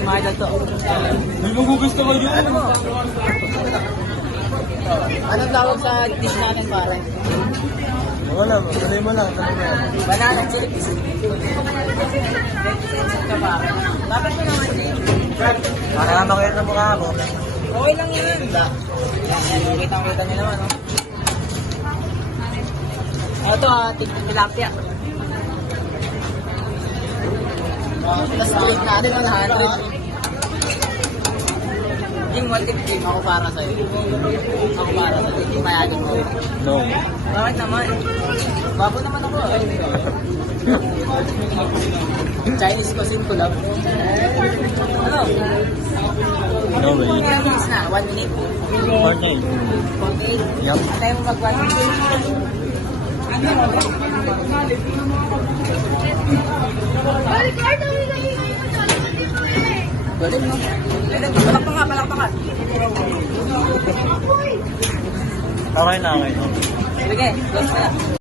ni Marlon to. May magugusto kayo. Anong tawag sa dish natin, pare? Wala, sanay mo lang. Banana chips. Dapat mo naman din. Para nga makita na mukha ako. Okay lang yan. Yan, kitang-kita nyo naman, no? Ito, tilapia. Tapos click natin 100. Yung 150, ako para sa'yo. Ako para sa'yo. Hindi mayagin mo. No. Bakit naman? Babo naman ako. Chinese cuisine ko lang. Ano? No way. Ilang minutes na? 1 minute? 48. 48? Yup. Tayo mo mag-1 minute. Galing, no? Palakpakan, palakpakan. Okay na, okay. Sige, close na.